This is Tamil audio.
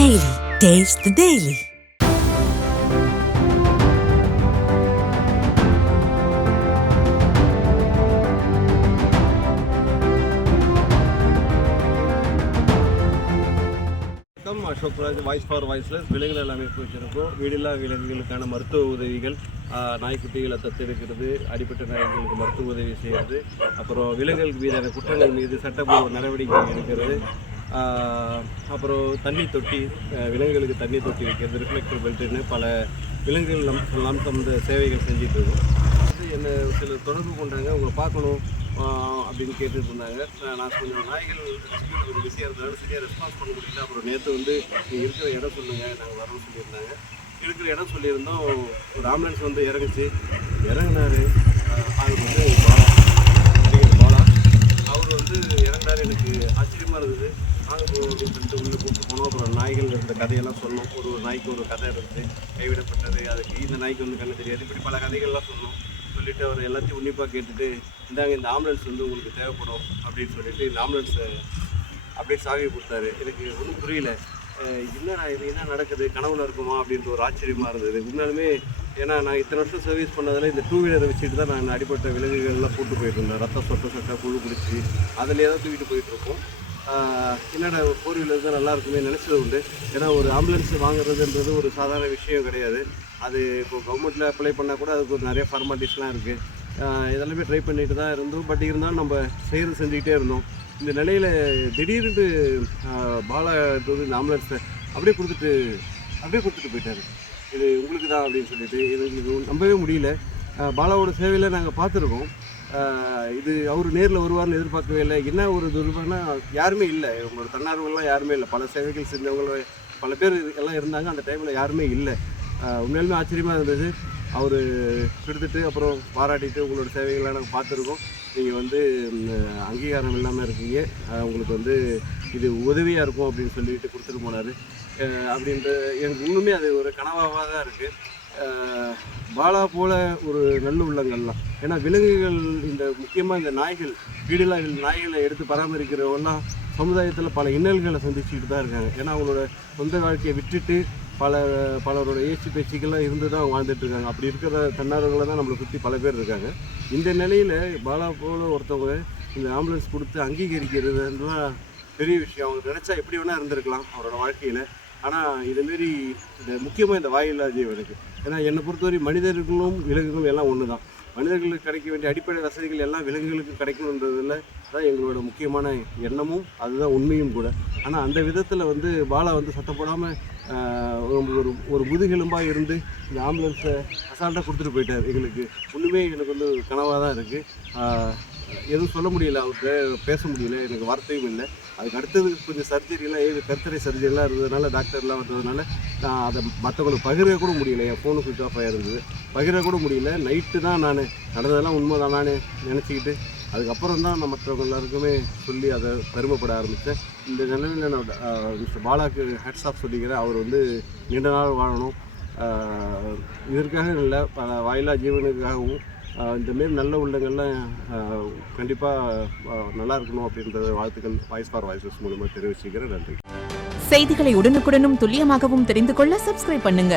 Daily. Taste the Daily. Ashok Raj voice for voiceless விலங்குகள் அமைப்பு வச்சுருக்கோம். வீடில்லா விலங்குகளுக்கான மருத்துவ உதவிகள், நாய்க்குட்டிகளை தத்தெடுக்கிறது, அடிப்பட்ட நாய்களுக்கு மருத்துவ உதவி செய்கிறது, அப்புறம் விலங்குகளுக்கு மீதான குற்றங்கள் மீது சட்டப்பூர்வ நடவடிக்கை எடுக்கிறது, அப்புறம் தண்ணி தொட்டி, விலங்குகளுக்கு தண்ணி தொட்டி வைக்கிறது, ரிஃப்ளெக்டர் பெல்ட்டுன்னு பல விலங்குகள் நாம் தந்த சேவைகள் செஞ்சுட்டு இருக்கோம். என்னை சிலர் தொடர்பு கொண்டாங்க, உங்களை பார்க்கணும் அப்படின்னு கேட்டுட்டு இருந்தாங்க. நான் கொஞ்சம் நாய்கள் ஒரு பிஸியாக இருந்தனால சரியாக ரெஸ்பான்ஸ் பண்ண முடியல. அப்புறம் நேற்று நீங்கள் இருக்கிற இடம் சொல்லுங்கள், நாங்கள் வரணும்னு சொல்லியிருந்தாங்க. இருக்கிற இடம் சொல்லியிருந்தோம். ஒரு ஆம்புலன்ஸ் இறங்குச்சு. இறங்கினார். அவர் பாலா அவர் இறங்கினார். எனக்கு ஆச்சரியமாக இருந்தது. நாங்கள் அப்படின்னு சொல்லிட்டு உள்ளே கூப்பிட்டு போனோம். அப்புறம் நாய்கள் இருந்த கதையெல்லாம் சொன்னோம். ஒரு நாய்க்கு ஒரு கதை இருந்துச்சு, கைவிடப்பட்டது, அதுக்கு இந்த நாய்க்கு கண்ணு தெரியாது, இப்படி பல கதைகள்லாம் சொன்னோம். சொல்லிவிட்டு அவர் எல்லாத்தையும் உன்னிப்பாக கேட்டுட்டு, இந்தாங்க இந்த ஆம்புலன்ஸ் உங்களுக்கு தேவைப்படும் அப்படின்னு சொல்லிட்டு இந்த ஆம்புலன்ஸை அப்படியே சாவி கொடுத்தாரு. எனக்கு ஒன்றும் புரியல. என்னடா இது, என்ன நடக்குது, கனவுல இருக்குமா அப்படின்ற ஒரு ஆச்சரியமாக இருந்தது உண்மையாலுமே. ஏன்னா நான் இத்தனை வருஷம் சர்வீஸ் பண்ணதில் இந்த 2 வீலரை வச்சுட்டு தான் நான் அடிப்பட்ட விலங்குகள்லாம் கூட்டு போயிட்டு இருந்தேன். ரத்தம் சொட்ட புழு பிடிச்சி அதிலே தான் தூக்கிட்டு போயிட்டுருக்கோம். என்னடா 4 வீலர் தான் நல்லா இருக்குமே நினச்சது உண்டு. ஏன்னா ஒரு ஆம்புலன்ஸ் வாங்குறதுன்றது ஒரு சாதாரண விஷயம் கிடையாது. அது இப்போ கவர்மெண்ட்டில் அப்ளை பண்ணால் கூட அதுக்கு ஒரு நிறைய ஃபார்மாலிட்டிஸ்லாம் இருக்குது. இதெல்லாமே ட்ரை பண்ணிட்டு தான் இருந்தோம். பட் இருந்தாலும் நம்ம செஞ்சுக்கிட்டே இருந்தோம். இந்த நிலையில் திடீர்னு பாலா இந்த ஆம்புலன்ஸை அப்படியே கொடுத்துட்டு போயிட்டார். இது உங்களுக்கு தான் அப்படின்னு சொல்லிட்டு எங்களுக்கு நம்பவே முடியல. பாலாவோட சேவையில் நாங்கள் பார்த்துருக்கோம். இது அவர் நேரில் வருவார்னு எதிர்பார்க்கவே இல்லை. என்ன ஒரு துர்பானா யாருமே இல்லை, உங்களோட தன்னார்வங்கள்லாம் யாருமே இல்லை. பல சேவைகள் செஞ்சவங்க பல பேர் எல்லாம் இருந்தாங்க. அந்த டைமில் யாருமே இல்லை. உண்மையாலுமே ஆச்சரியமாக இருந்தது. அவர் கொடுத்துட்டு அப்புறம் பாராட்டிட்டு, உங்களோட சேவைகள்லாம் நாங்கள் பார்த்துருக்கோம், நீங்கள் அங்கீகாரம் இல்லாமல் இருக்கீங்க, உங்களுக்கு இது உதவியாக இருக்கும் அப்படின்னு சொல்லிட்டு கொடுத்துட்டு போனார். அப்படின்ற எனக்கு இன்னுமே அது ஒரு கனவாக தான் இருக்குது. பாலா போல் ஒரு நல்ல உள்ளங்கள்லாம். ஏன்னா விலங்குகள் முக்கியமாக இந்த நாய்கள், வீடுல நாய்களை எடுத்து பராமரிக்கிறவங்கலாம் சமுதாயத்தில் பல இன்னல்களை சந்திச்சுக்கிட்டு தான் இருக்காங்க. ஏன்னா அவங்களோட சொந்த வாழ்க்கையை விட்டுட்டு பலரோட பேச்சுக்கெல்லாம் இருந்து தான் வாழ்ந்துட்டுருக்காங்க. அப்படி இருக்கிற தன்னார்வங்களை தான் நம்மளை சுற்றி பல பேர் இருக்காங்க. இந்த நிலையில் பாலா போல் ஒருத்தவங்க இந்த ஆம்புலன்ஸ் கொடுத்து அங்கீகரிக்கிறதுலாம் பெரிய விஷயம். அவங்க நினச்சா எப்படி வேணால் இருந்திருக்கலாம் அவரோட வாழ்க்கையில். ஆனால் இதுமாரி முக்கியமாக இந்த வாயில்லா ஜீவனுக்கு, ஏன்னா என்னை பொறுத்தவரை மனிதர்களும் விலங்குகளும் எல்லாம் ஒன்று தான். மனிதர்களுக்கு கிடைக்க வேண்டிய அடிப்படை வசதிகள் எல்லாம் விலங்குகளுக்கு கிடைக்கணுன்றதில் தான் எங்களோட முக்கியமான எண்ணமும் அதுதான் உண்மையும் கூட. ஆனால் அந்த விதத்தில் பாலா சத்தம் போடாமல் ஒரு முதுகெலும்பாக இருந்து இந்த ஆம்புலன்ஸை அசால்ட்டாக கொடுத்துட்டு போயிட்டார். எங்களுக்கு ஒன்றுமே எனக்கு கனவாக தான் இருக்குது. எதுவும் சொல்ல முடியல, அவர்கிட்ட பேச முடியல, எனக்கு வார்த்தையும் இல்லை. அதுக்கு அடுத்தது கொஞ்சம் சர்ஜரிலாம் கருத்தடை சர்ஜரிலாம் இருந்ததுனால, டாக்டர்லாம் வந்ததுனால நான் அதை மற்றவங்களுக்கு பகிர கூட முடியல. என் ஃபோனு சுவிட்ச் ஆஃப் ஆகிருந்தது, பகிர கூட முடியல. நைட்டு தான் நான் நடந்ததெல்லாம் உண்மை தான் நான் நினச்சிக்கிட்டு, அதுக்கப்புறம் தான் நான் மற்றவங்க எல்லாருக்குமே சொல்லி அதை பெருமைப்பட ஆரம்பித்தேன். இந்த நிலைமையில் நான் மிஸ்டர் பாலாக்கு ஹேட்ஸ் ஆஃப் சொல்லிக்கிறேன். அவர் நீண்ட நாள் வாழணும். இதற்காக இல்லை, பல வாயிலா ஜீவனுக்காகவும் இந்தமாரி நல்ல உள்ளங்கள்லாம் கண்டிப்பாக நல்லா இருக்கணும் அப்படின்ற வாழ்த்துக்கள் வாய்ஸ் ஃபார் வாய்ஸஸ் மூலமாக தெரிவிச்சுக்கிறேன். நன்றி. செய்திகளை உடனுக்குடனும் துல்லியமாகவும் தெரிந்து கொள்ள சப்ஸ்கிரைப் பண்ணுங்க.